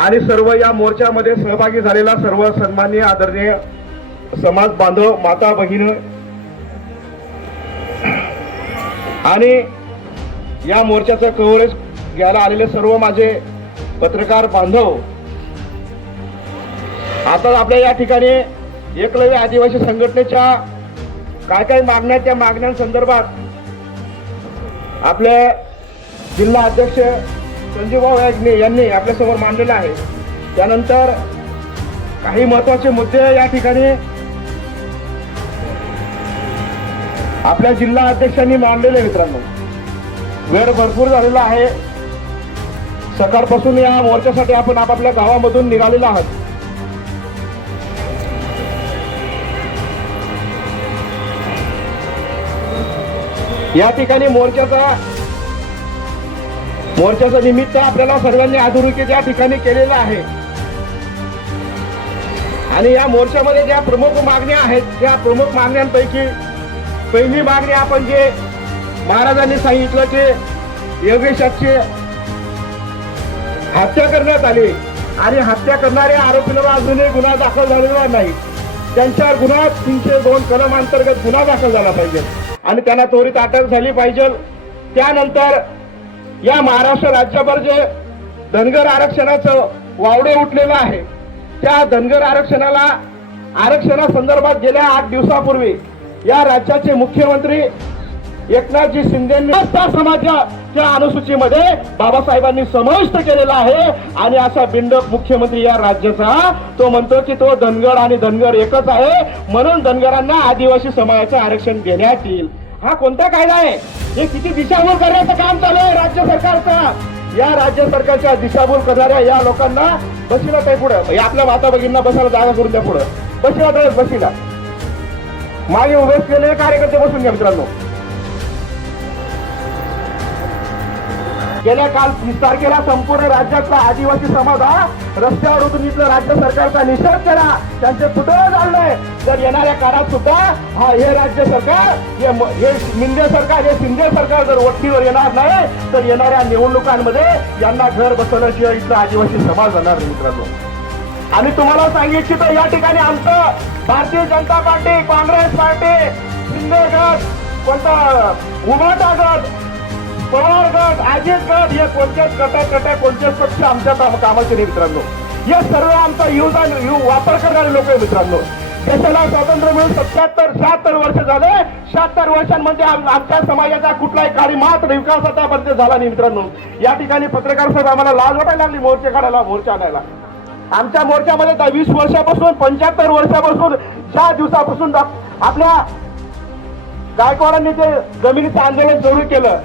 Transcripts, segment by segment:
आणि सर्व या मोर्चामध्ये सहभागी झालेला सर्व सन्माननीय आदरणीय समाज बांधव माता भगिनी आणि या मोर्चाचं कव्हरेज घ्यायला आलेले सर्व माझे पत्रकार बांधव. आता आपल्या या ठिकाणी एकलव्य आदिवासी संघटनेच्या काय काय मागण्या त्या मागण्यांसंदर्भात आपले जिल्हा अध्यक्ष संजीवभाऊ याज्ञे यांनी आपल्यासमोर मांडलेलं आहे. त्यानंतर काही महत्त्वाचे मुद्दे या ठिकाणी आपल्या जिल्हा अध्यक्षांनी मांडलेले मित्रांनो. वेळ भरपूर झालेला आहे. सकाळपासून या मोर्चासाठी आपण आपापल्या गावामधून निघालेलो आहात. या ठिकाणी मोर्चाचा मोर्चाचं निमित्त आपल्याला सर्वांनी अधोरेखित या ठिकाणी केलेलं आहे आणि या मोर्चामध्ये ज्या प्रमुख मागण्या आहेत त्या प्रमुख मागण्यांपैकी पहिली मागणी आपण जे महाराजांनी सांगितलं की योगेशाची हत्या करण्यात आली. आणि हत्या करणाऱ्या आरोपीला अजूनही गुन्हा दाखल झालेला नाही. त्यांच्यावर गुन्हा तीनशे दोन कलम अंतर्गत गुन्हा दाखल झाला पाहिजे. आणि त्यांना त्वरित अटक झाली पाहिजे. त्यानंतर या महाराष्ट्र राज्यभर जे धनगर आरक्षणाचं वावडे उठलेलं आहे त्या धनगर आरक्षणाला आरक्षणासंदर्भात गेल्या आठ दिवसापूर्वी या राज्याचे मुख्यमंत्री एकनाथजी शिंदे त्या समाजाच्या अनुसूचीमध्ये बाबासाहेबांनी समाविष्ट केलेला आहे आणि असा बिंडक मुख्यमंत्री या राज्याचा तो म्हणतो की तो धनगर आणि धनगर एकच आहे म्हणून धनगरांना आदिवासी समाजाचं आरक्षण देण्यात येईल. हा कोणता कायदा आहे? हे किती दिशाभूल करण्याचं काम चालू आहे राज्य सरकारचा? या राज्य सरकारच्या दिशाभूल करणाऱ्या या लोकांना बसीला ते पुढं. आपल्या माता भगिनींना बसायला जागा करून द्या पुढं. बसीला तर बसीला मागे उभे केलेले कार्यकर्ते बसून घ्या मित्रांनो. गेल्या काल वीस तारखेला संपूर्ण राज्यातला आदिवासी समाज हा? रस्त्यावर उतरून इथलं राज्य सरकारचा निषेध करा त्यांचे पुतळे जाळले तर येणाऱ्या काळात सुद्धा हा हे राज्य सरकार हे मिंदे सरकार हे शिंदे सरकार जर वट्टीवर येणार नाही तर येणाऱ्या निवडणुकांमध्ये यांना घर बसवल्याशिवाय इथला आदिवासी समाज जाणार नाही मित्रांनो. आणि तुम्हाला सांगितलं या ठिकाणी आमचं भारतीय जनता पार्टी काँग्रेस पार्टी शिंदे गट कोणता? उभाटा गट पवार गट अजित गट या कोणत्याच गटात गट पक्ष आमच्या कामाचे नाही मित्रांनो. हे सर्व आमचा यूज आणि यू वापर करणारे लोक आहे मित्रांनो. देशाला स्वातंत्र्य मिळून सत्याहत्तर शहात्तर वर्ष झाले. शहात्तर वर्षांमध्ये आम- आमच्या समाजाचा कुठलाही काळी मात्र विकास आतापर्यंत झाला नाही मित्रांनो. या ठिकाणी पत्रकार साहेब आम्हाला लाज वाटायला लागली मोर्चे काढायला मोर्चा आणायला. आमच्या मोर्चामध्ये त्या वीस वर्षापासून पंच्याहत्तर वर्षापासून ज्या दिवसापासून आपल्या गायकवाडांनी ते जमिनीचं आंदोलन सुरू केलं.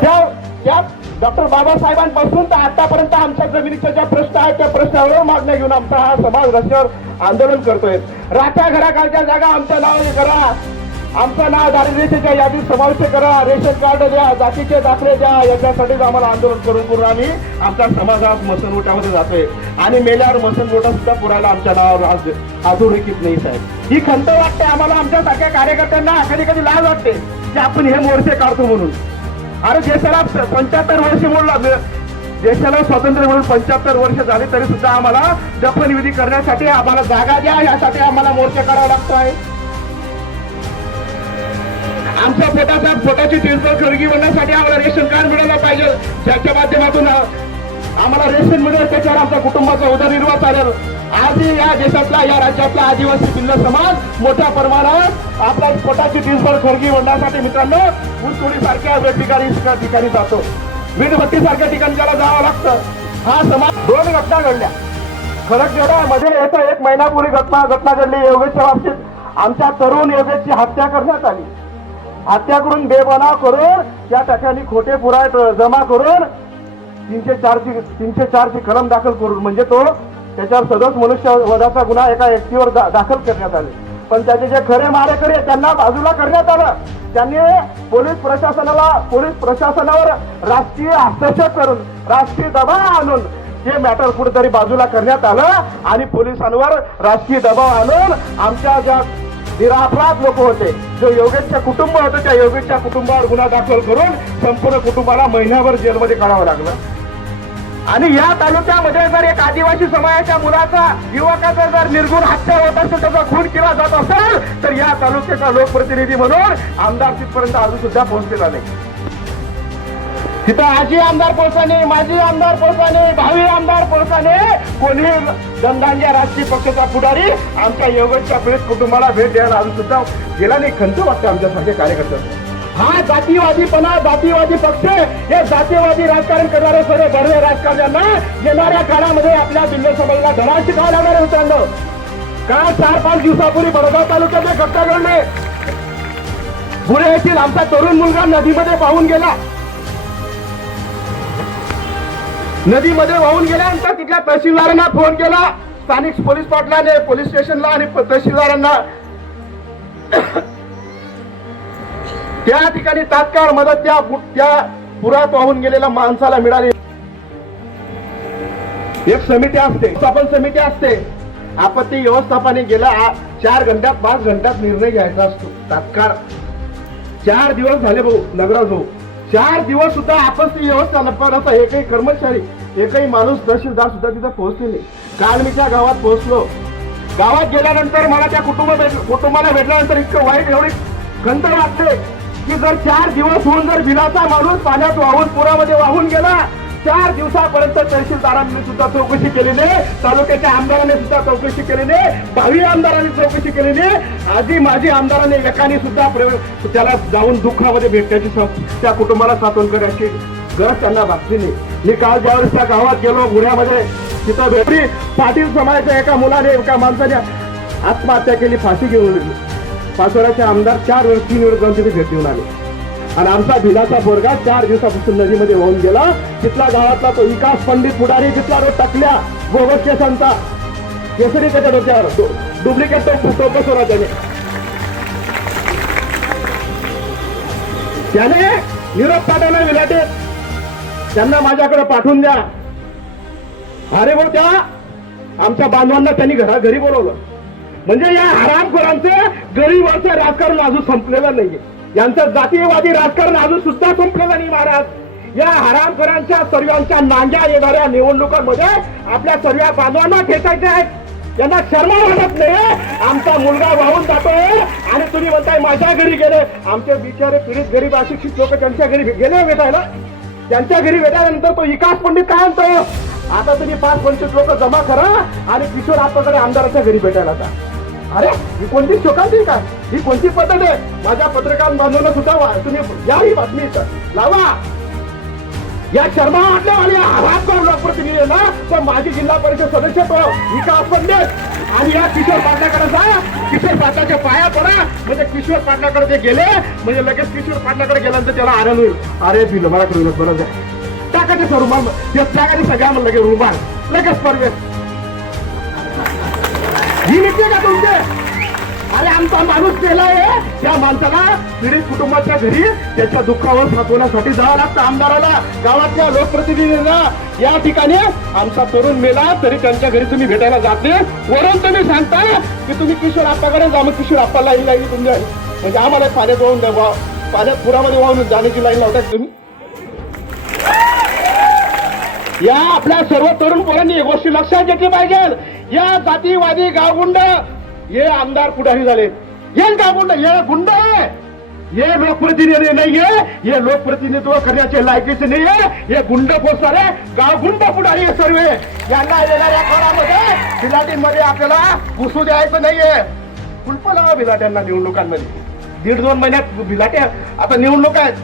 त्या त्या डॉक्टर बाबासाहेबांपासून तर आतापर्यंत आमच्या जमिनीच्या ज्या प्रश्न आहेत त्या प्रश्नावर मागण्या घेऊन आमचा हा समाज रस्त्यावर आंदोलन करतोय. राहत्या घराखालच्या जागा आमच्या हे करा. आमचं नाव दारिद्र्याच्या यादीत समाविष्ट करा. रेशन कार्ड द्या जातीचे दाखले द्या. याच्यासाठीच आम्हाला आंदोलन करून करून आम्ही आमचा समाज आज मसनवटामध्ये जातोय. आणि मेल्यावर मसनगोटा सुद्धा पुरायला आमच्या नावावर आज अधोरेखित नाही साहेब. ही खंत वाटते आम्हाला आमच्या सारख्या कार्यकर्त्यांना. कधी कधी लाज वाटते की आपण हे मोर्चे काढतो म्हणून. अरे देशाला पंच्याहत्तर वर्ष बोलला देशाला स्वातंत्र्य मिळून पंच्याहत्तर वर्ष झाले तरी सुद्धा आम्हाला दफनविधी करण्यासाठी आम्हाला जागा द्या यासाठी आम्हाला मोर्चा करावा लागतो आहे. आमच्या पोटाचा पोटाची टेन्शन खरगी बनण्यासाठी आम्हाला रेशन कार्ड मिळायला पाहिजे. ज्याच्या माध्यमातून आम्हाला रेशन मिळेल त्याच्यावर आमच्या कुटुंबाचा उदरनिर्वाह चालेल. आजही या देशातला या राज्यातला आदिवासी भिल्ल समाज मोठ्या प्रमाणात आपल्या पोटाची टेन्शन खरगी बनण्यासाठी मित्रांनो ऊसतोडी सारख्या ठिकाणी ठिकाणी जातो. वीटभट्टी सारख्या ठिकाणी त्याला जावं लागतं हा समाज दोन घटना घडल्या. खरंच जेवढ्या मध्ये येतं एक महिनापूर्वी घटना घटना घडली योगेशच्या बाबतीत. आमच्या तरुण योगेशची हत्या करण्यात आली. हत्या करून बेबनाव करून त्या ठिकाणी खोटे पुराय जमा करून तीनशे चारची तीनशे चारची कलम दाखल करून म्हणजे तो त्याच्यावर सदोष मनुष्यवधाचा गुन्हा एका व्यक्तीवर दा- दाखल करण्यात आले. पण त्याचे जे खरे मारेकरी आहेत, त्यांना बाजूला करण्यात आलं. त्यांनी पोलीस प्रशासनाला पोलीस प्रशासनावर राजकीय हस्तक्षेप करून राजकीय दबाव आणून हे मॅटर कुठेतरी बाजूला करण्यात आलं आणि पोलिसांवर राजकीय दबाव आणून आमच्या ज्या निरापराध लोक होते जो योगेशच्या कुटुंब होतं त्या योगेशच्या कुटुंबावर गुन्हा दाखल करून संपूर्ण कुटुंबाला महिन्याभर जेलमध्ये काढावं लागलं. आणि या तालुक्यामध्ये जर एक आदिवासी समाजाच्या मुलाचा युवकाचा जर निर्गुण हत्या होत असेल त्याचा खून केला जात असेल तर या तालुक्याचा लोकप्रतिनिधी म्हणून आमदार तिथपर्यंत अजून सुद्धा पोहोचलेला नाही. तिथं आजी आमदार पोहोचाने माजी आमदार पोहोचाने भावी आमदार पोहोचाने कोणी दंडांच्या राजकीय पक्षाचा पुढारी आमच्या योगच्या पीडित कुटुंबाला भेट द्यायला अजून सुद्धा गेला नाही. खंत वाटतं आमच्यासारख्या कार्यकर्त्यांना हा जातीवादीपणा जातीवादी पक्ष हे जातीवादी राजकारण करणारे सर्व भरवे राजकारण्यांना येणाऱ्या काळामध्ये आपल्या जिल्हा समाजाला धडा शिकावं लागणार आहे मित्रांनो? काल चार पाच दिवसापूर्वी बडगाव तालुक्यातले घटना घडले पुढे येथील आमचा तरुण मुलगा नदीमध्ये वाहून गेला. नदीमध्ये वाहून गेल्यानंतर तिथल्या तहसीलदारांना फोन केला. स्थानिक पोलीस पाटलाने पोलीस स्टेशनला आणि तहसीलदारांना त्या ठिकाणी तात्काळ मदत त्या त्या पुरात वाहून गेलेल्या माणसाला मिळाली. एक समिती असते व्यवस्थापन समिती असते. आपत्ती व्यवस्थापने गेल्या चार घंट्यात पाच घंट्यात निर्णय घ्यायचा असतो. तात्काळ. चार दिवस झाले भाऊ नगरा भाऊ. चार दिवस सुद्धा आपत्ती व्यवस्थापनाचा एकही कर्मचारी एकही माणूस तहसीलदार सुद्धा तिथं पोहोचलेले काल मी त्या गावात पोहोचलो. गावात गेल्यानंतर मला त्या कुटुंब कुटुंबाला भेटल्यानंतर इतकं वाईट एवढी खंत वाटते. की जर चार दिवस होऊन जर बिलाचा माणूस पाण्यात वाहून पुरामध्ये वाहून गेला चार दिवसापर्यंत तहसीलदारांनी सुद्धा चौकशी केलेली तालुक्याच्या आमदाराने सुद्धा चौकशी केलेली भावी आमदारांनी चौकशी केलेली आधी माझी आमदाराने एकाने सुद्धा त्याला जाऊन दुःखामध्ये भेटण्याची त्या कुटुंबाला साथून करायची गरज त्यांना भासली नाही. मी काल ज्यावेळेस त्या गावात गेलो गुन्ह्यामध्ये तिथं भेटली. पाटील समाजाच्या एका मुलाने एका माणसाने आत्महत्या केली फाशी घेऊन पाचोऱ्याचे आमदार चार वेळ तीन वेळ जाऊन तिथे भेट देऊन आले. आणि आमचा भिलाचा पोरगा चार दिवसापासून नदीमध्ये वाहून गेला. तिथला गावातला तो विकास पंडित पुढारी तिथला रोड टाकल्या गोवत केसांचा केसरी त्याच्या डोक्यावर डुप्लिकेट तो तो बसवला त्याने. त्याने निरोप पाठवला विलाटे त्यांना माझ्याकडे पाठवून द्या. अरे भाऊ त्या आमच्या बांधवांना त्यांनी घरा घरी बोलवलं. म्हणजे या हरामखोरांचं गरीबांचं राजकारण अजून संपलेलं नाहीये. यांचं जातीयवादी राजकारण अजून सुद्धा संपलेलं नाही महाराज. या हरामखोरांच्या सर्वांच्या नांग्या येणाऱ्या निवडणुकांमध्ये आपल्या सर्व बांधवांना फेकायचे आहेत. यांना शर्मा वाटत नाही आमचा मुलगा वाहून जातोय आणि तुम्ही म्हणताय माझ्या घरी गेले. आमचे बिचारे पीडित गरीब अशिक्षित लोक त्यांच्या घरी गेले भेटायला. त्यांच्या घरी भेटल्यानंतर तो विकास पंडित काय म्हणतो आता तुम्ही पाच पंचवीस लोक जमा करा आणि किशोर आपल्याकडे आमदाराच्या घरी भेटायला जा. अरे ही कोणती शोकांती का? ही कोणती पद्धत आहे? माझ्या पत्रकार बांधवांना सुद्धा वा- तुम्ही या ही बातमी लावा. या शर्मा वाटल्यावाली आघात करून लोकप्रतिनिधी ना. तर माझी जिल्हा परिषद सदस्य तो. विकास पंडित. आणि या किशोर पाटलाकडे जा. किशोर पाटलाच्या पाया पडा. म्हणजे किशोर पाटलाकडे ते गेले. म्हणजे लगेच किशोर पाटलाकडे गेल्यानंतर त्याला आनंद होईल. अरे बिल मला कळलं बरं आहे टाकायचं सर रुमाल ते टाकायचं सगळ्या लगेच रुमाल. लगेच परवेश. ही निघते का तुमचे? अरे आमचा माणूस गेलाय त्या माणसाला पीडित कुटुंबाच्या घरी त्याच्या दुःखावर साधवण्यासाठी जावं लागतं आमदाराला. गावातल्या लोकप्रतिनिधींना या ठिकाणी आमचा तरुण मेला तरी त्यांच्या घरी तुम्ही भेटायला जाते वरून तुम्ही सांगता की तुम्ही किशोर आप्पाकडे जा मग किशोर आप्पाला ही लाईन तुमच्या म्हणजे आम्हाला पाण्यात वाहून द्या वा- पाण्यात पुरामध्ये वाहून जाण्याची लाईन लावतात तुम्ही. या आपल्या सर्व तरुण पोरांनी एक गोष्टी लक्षात घेतली पाहिजे. या जातीवादी गावगुंड हे आमदार पुढारी झाले. हे गावगुंड हे गुंड आहे. हे लोकप्रतिनिधी नाहीये हे लोकप्रतिनिधित्व करण्याचे लायकीचे नाहीये. हे गुंड पोचणारे गावगुंड पुढारी हे सर्व. यांना येणाऱ्या काळामध्ये बिलाटींमध्ये आपल्याला घुसू द्यायचं नाहीये. कुलप लावा बिलाट्यांना निवडणुकांमध्ये. दीड दोन महिन्यात बिलाट्या आता निवडणूक आहेत.